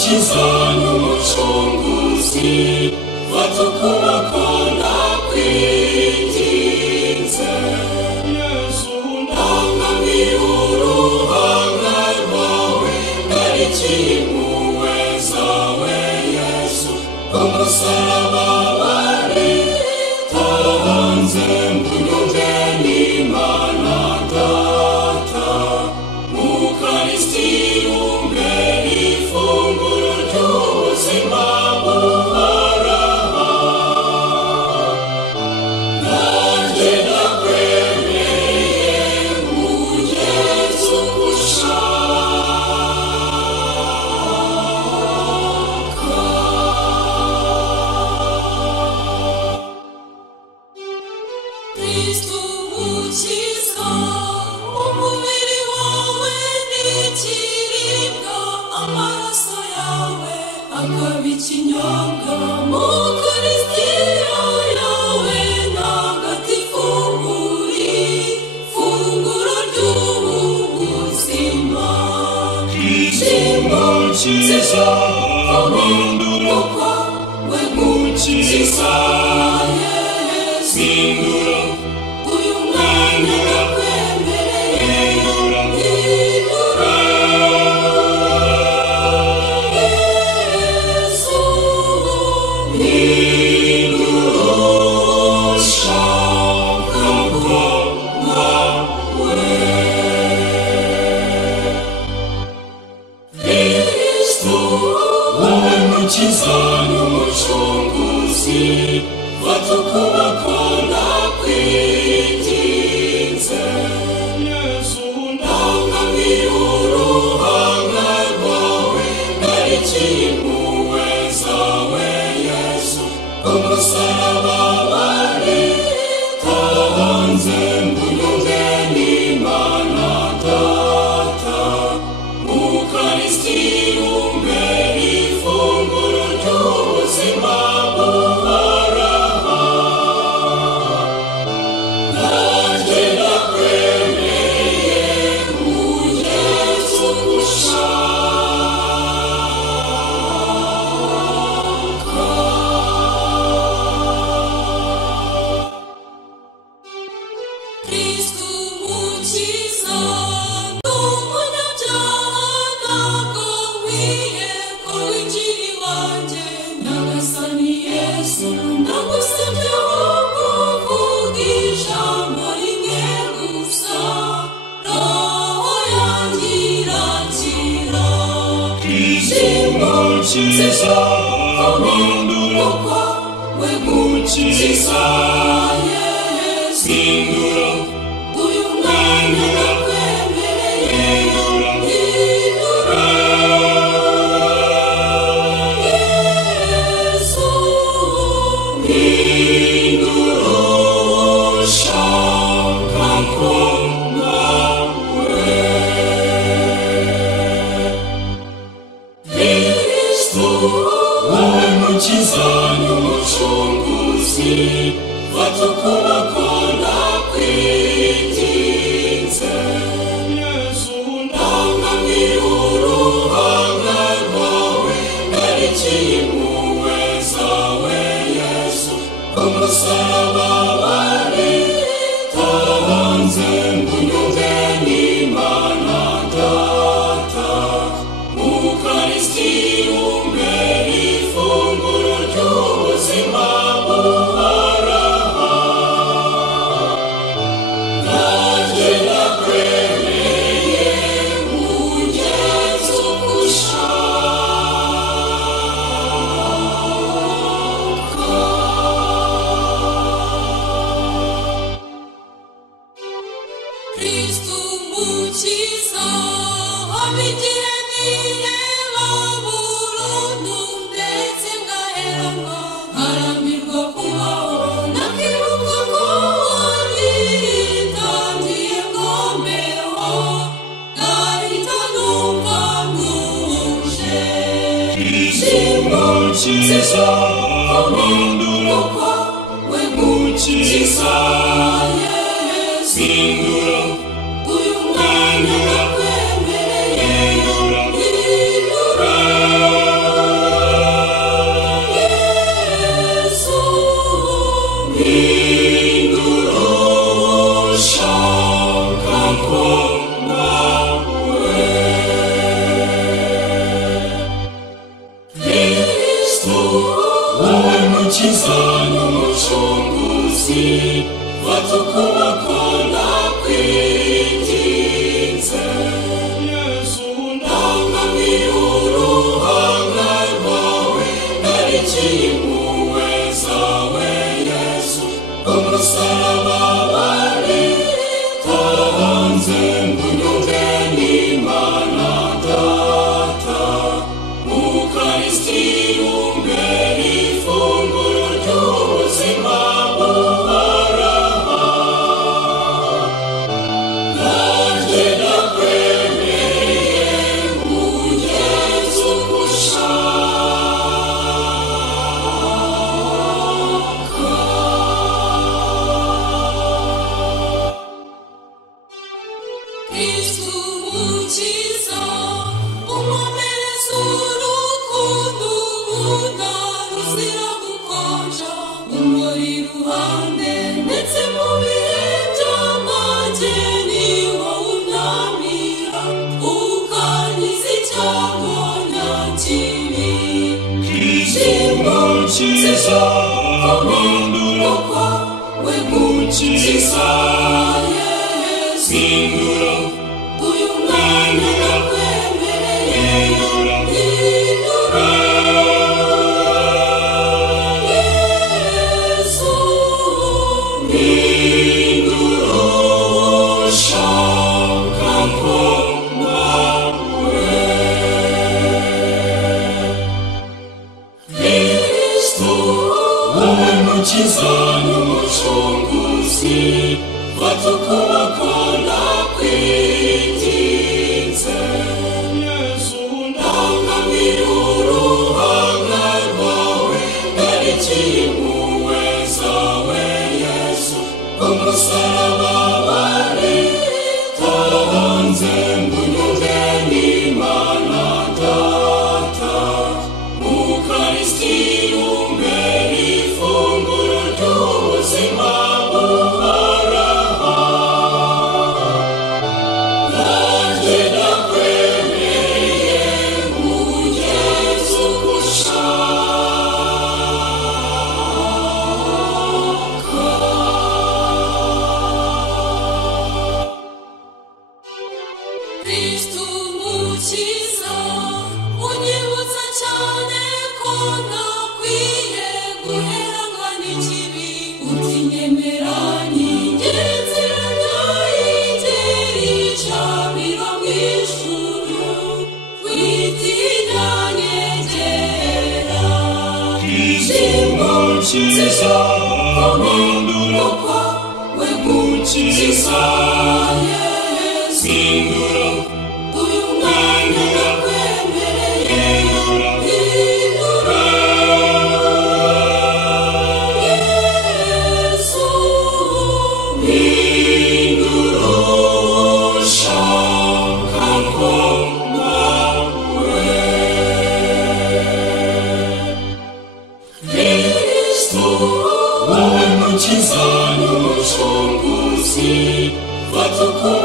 Umukiza n'umucunguzi batukubako ndakwinginze Yesu ntangamye uruhanga rwawe ngarikiye impuhwe zawe Yesu umusaraba waritanze mbunyunge n'Imana Data Mukaristiya umbere ifunguro ry'ubuzima buhoraho nanjye ndakwemereye kugeza uko ushaka. Kristo Umukiza umubiri wawe n'ikiribwa amaraso yawe akaba ikinyobwa Mukaristiya yawe ntagatifu uri funguro ry'ubuzima Kristo Umukiza amindura we Mukiza Sindura uyu mwanya ndakwemereye hindura Yesu hindura ushaka ko nawe Kristo wowe Mukiza n'umucunguzi batukubako ndakwinginze Yesu ntangamye uruhanga rwawe ngarikiye impuhwe zawe Yesu umusaraba waritanze mbunyunge n'Imana Data Mukaristiya umbere ifunguro ry'ubuzima buhoraho nanjye ndakwemereye kugeza uko ushaka. Kristo Umukiza n'umunyabyaha ntabwo nkwiye ko winjira iwanjye Nyagasani Yesu ndagusabye ahubwo vuga ijambo rimwe gusa roho yanjye irakira Kristo Umukiza amindura we Mukiza Sindura uyu mwanya ndakwemereye hindura Yesu hindura ushaka ko nawe Kristo wowe Mukiza n'umucunguzi batukubako ndakwinginze Yesu ntangamye uruhanga rwawe ngarikiye impuhwe zawe Yesu umusaraba waritanze mbunyunge n'Imana Data Mukaristiya umbere ifunguro ry'ubuzima buhoraho nanjye ndakwemereye kugeza uko ushaka. Kristo Umukiza haba igihe niheba burundu ndetse ngaheranwa nkarambirwa kubaho nakibuka ko waritangiye ngombeho ngahita numva ntuje Kristo Umukiza amindura we Mukiza Sindura uyu mwanya ndakwemereye hindura tukubakunda kwinginze Yesu ndangamiye uruhanga rwawe ndarikiye impuhwe zawe Yesu umusaraba wari tanze ngunyumve n'Imana Data Ukaristiya umbere ifunguro ry'ubuzima buhoraho nanjye ndakwemereye ungeze uko ushaka Kristu Mukiza umwomereza urukundo ukunda ruzira gukonja umuri iruhande ndetse mu bihe by'amage ni wowe unamira ukankiza icyago nyakibi Kristu Mukiza amindura kwawe gukiza Yesu hindura uyu mwanya ndakwemereye hindura Yesu hindura ushaka ko nawe Kristu wowe mukiza n'umucunguzi fata ukuboko ndakwinginze Yesu ndangamiye uruhanga rwawe ndarikiye impuhwe zawe Yesu umusaraba wari tanze ngunyumve n'Imana Data Ukaristiya umbere ifunguro ry'ubuzima buhoraho nanjye ndakwemereye ungeze uko ushaka Kristu Mukiza unyibutsa cyane ko ntakwiye guheranwa n'ikibi utinyemera nyigire inzira nayigera icabira mu ijuru witinya nyegera Kristu Mukiza amindura kwawe gukiza Yesu hindura uyu mwanya ndakwemereye hindura Yesu hindura ushaka ko nawe Kristu wowe mukiza n'umucunguzi fata ukuboko